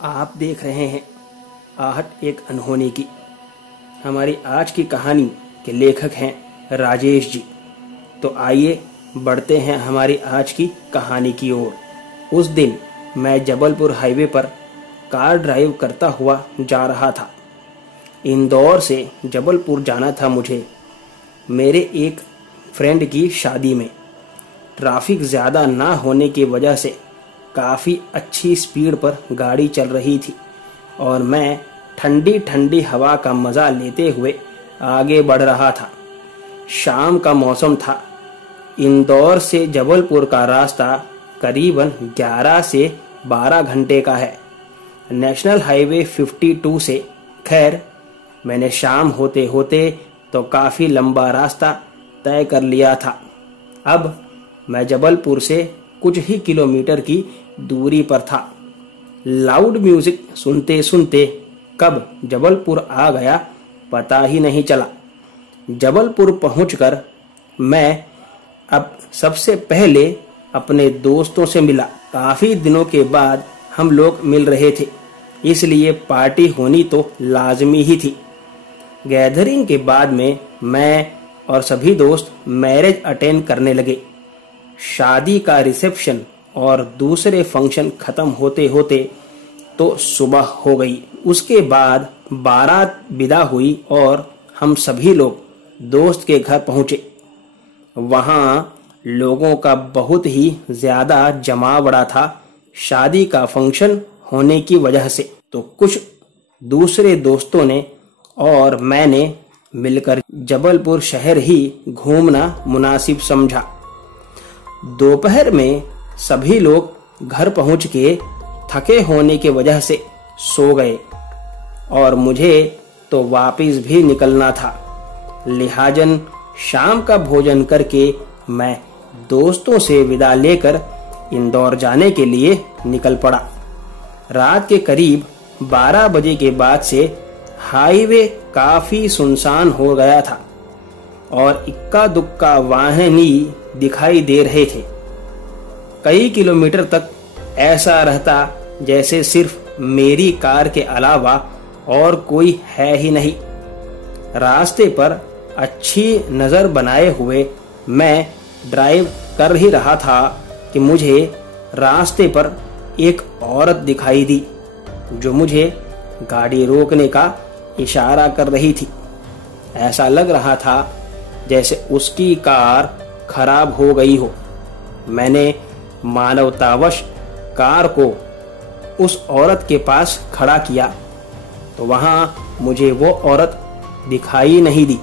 आप देख रहे हैं आहट एक अनहोनी की। हमारी आज की कहानी के लेखक हैं राजेश जी। तो आइए बढ़ते हैं हमारी आज की कहानी की ओर। उस दिन मैं जबलपुर हाईवे पर कार ड्राइव करता हुआ जा रहा था। इंदौर से जबलपुर जाना था मुझे, मेरे एक फ्रेंड की शादी में। ट्रैफिक ज़्यादा ना होने की वजह से काफ़ी अच्छी स्पीड पर गाड़ी चल रही थी और मैं ठंडी ठंडी हवा का मज़ा लेते हुए आगे बढ़ रहा था। शाम का मौसम था। इंदौर से जबलपुर का रास्ता करीबन 11 से 12 घंटे का है। नेशनल हाईवे 52 से। खैर, मैंने शाम होते होते तो काफ़ी लंबा रास्ता तय कर लिया था। अब मैं जबलपुर से कुछ ही किलोमीटर की दूरी पर था। लाउड म्यूजिक सुनते सुनते कब जबलपुर आ गया पता ही नहीं चला। जबलपुर पहुंचकर मैं अब सबसे पहले अपने दोस्तों से मिला। काफ़ी दिनों के बाद हम लोग मिल रहे थे, इसलिए पार्टी होनी तो लाजमी ही थी। गैदरिंग के बाद में मैं और सभी दोस्त मैरिज अटेंड करने लगे। शादी का रिसेप्शन और दूसरे फंक्शन खत्म होते होते तो सुबह हो गई। उसके बाद बारात विदा हुई और हम सभी लोग दोस्त के घर पहुंचे। वहाँ लोगों का बहुत ही ज़्यादा जमावड़ा था शादी का फंक्शन होने की वजह से। तो कुछ दूसरे दोस्तों ने और मैंने मिलकर जबलपुर शहर ही घूमना मुनासिब समझा। दोपहर में सभी लोग घर पहुंच के थके होने की वजह से सो गए और मुझे तो वापस भी निकलना था। लिहाजन शाम का भोजन करके मैं दोस्तों से विदा लेकर इंदौर जाने के लिए निकल पड़ा। रात के करीब 12 बजे के बाद से हाईवे काफी सुनसान हो गया था और इक्का दुक्का वाहन ही दिखाई दे रहे थे। कई किलोमीटर तक ऐसा रहता जैसे सिर्फ मेरी कार के अलावा और कोई है ही नहीं। रास्ते पर अच्छी नज़र बनाए हुए मैं ड्राइव कर ही रहा था कि मुझे रास्ते पर एक औरत दिखाई दी जो मुझे गाड़ी रोकने का इशारा कर रही थी। ऐसा लग रहा था जैसे उसकी कार खराब हो गई हो। मैंने मानवतावश कार को उस औरत के पास खड़ा किया तो वहां मुझे वो औरत दिखाई नहीं दी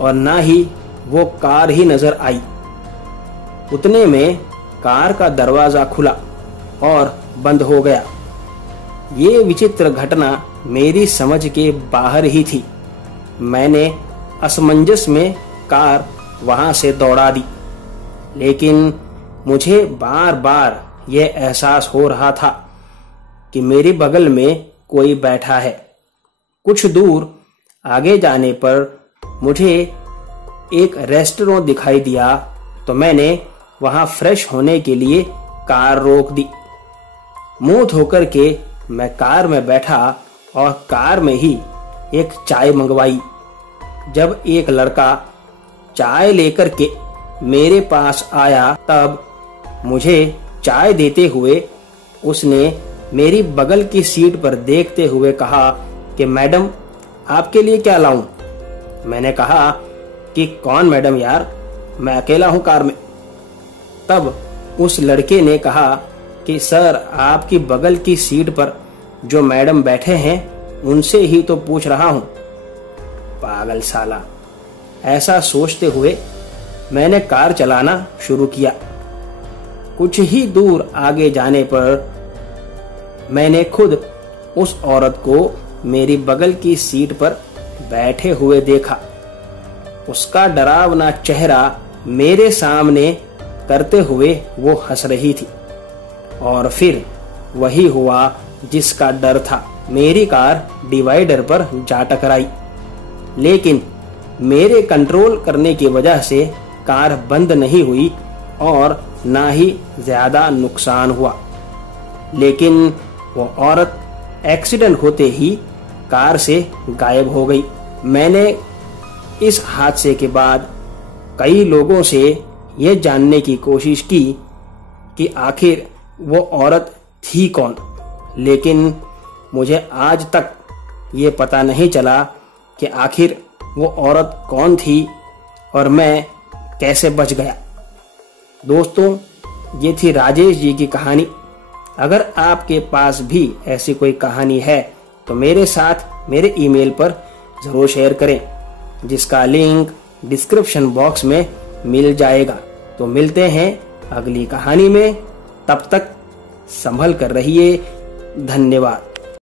और ना ही वो कार ही नजर आई। उतने में कार का दरवाजा खुला और बंद हो गया। ये विचित्र घटना मेरी समझ के बाहर ही थी। मैंने असमंजस में कार वहां से दौड़ा दी, लेकिन मुझे बार बार यह एहसास हो रहा था कि मेरे बगल में कोई बैठा है। कुछ दूर आगे जाने पर मुझे एक रेस्टोरेंट दिखाई दिया तो मैंने वहां फ्रेश होने के लिए कार रोक दी। मुंह धोकर के मैं कार में बैठा और कार में ही एक चाय मंगवाई। जब एक लड़का चाय लेकर के मेरे पास आया तब मुझे चाय देते हुए उसने मेरी बगल की सीट पर देखते हुए कहा कि मैडम, आपके लिए क्या लाऊं? मैंने कहा कि कौन मैडम यार, मैं अकेला हूं कार में। तब उस लड़के ने कहा कि सर, आपकी बगल की सीट पर जो मैडम बैठे हैं उनसे ही तो पूछ रहा हूं। पागल साला। ऐसा सोचते हुए मैंने कार चलाना शुरू किया। कुछ ही दूर आगे जाने पर मैंने खुद उस औरत को मेरी बगल की सीट पर बैठे हुए देखा। उसका डरावना चेहरा मेरे सामने करते हुए वो हंस रही थी और फिर वही हुआ जिसका डर था। मेरी कार डिवाइडर पर जा टकराई, लेकिन मेरे कंट्रोल करने की वजह से कार बंद नहीं हुई और ना ही ज्यादा नुकसान हुआ। लेकिन वो औरत एक्सीडेंट होते ही कार से गायब हो गई। मैंने इस हादसे के बाद कई लोगों से ये जानने की कोशिश की कि आखिर वो औरत थी कौन, लेकिन मुझे आज तक ये पता नहीं चला कि आखिर वो औरत कौन थी और मैं कैसे बच गया। दोस्तों, ये थी राजेश जी की कहानी। अगर आपके पास भी ऐसी कोई कहानी है तो मेरे साथ मेरे ईमेल पर जरूर शेयर करें, जिसका लिंक डिस्क्रिप्शन बॉक्स में मिल जाएगा। तो मिलते हैं अगली कहानी में, तब तक संभल कर रहिए। धन्यवाद।